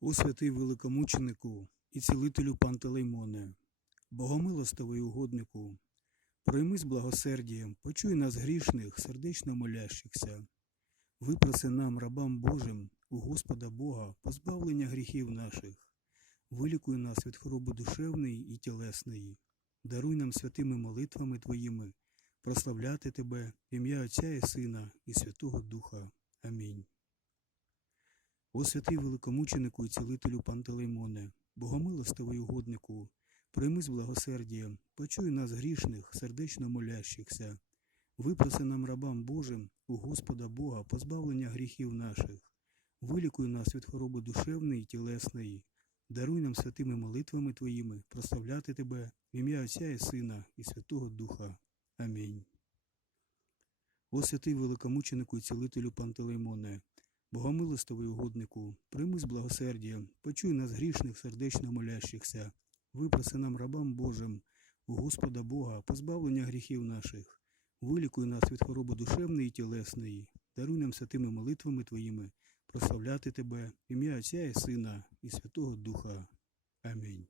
О святий великомученику і цілителю Пантелеймоне, богомилостивий угоднику, пройми з благосердієм, почуй нас грішних, сердечно молящихся. Випроси нам, рабам Божим, у Господа Бога, позбавлення гріхів наших, вилікуй нас від хвороби душевної і тілесної, даруй нам святими молитвами Твоїми, прославляти Тебе, в ім'я Отця і Сина і Святого Духа. Амінь. О святий великомученику і цілителю Пантелеймоне, богомилостивий угоднику, прийми з благосердієм, почуй нас грішних, сердечно молящихся, випроси нам рабам Божим у Господа Бога позбавлення гріхів наших, вилікуй нас від хвороби душевної і тілесної, даруй нам святими молитвами Твоїми прославляти Тебе в ім'я Отця і Сина і Святого Духа. Амінь. О святий великомученику і цілителю Пантелеймоне, Богомилостивий угоднику, прийми з благосердієм, почуй нас грішних, сердечно молящихся, випроси нам рабам Божим, у Господа Бога, позбавлення гріхів наших, вилікуй нас від хвороби душевної і тілесної, даруй нам святими молитвами Твоїми, прославляти Тебе, ім'я Отця і Сина і Святого Духа. Амінь.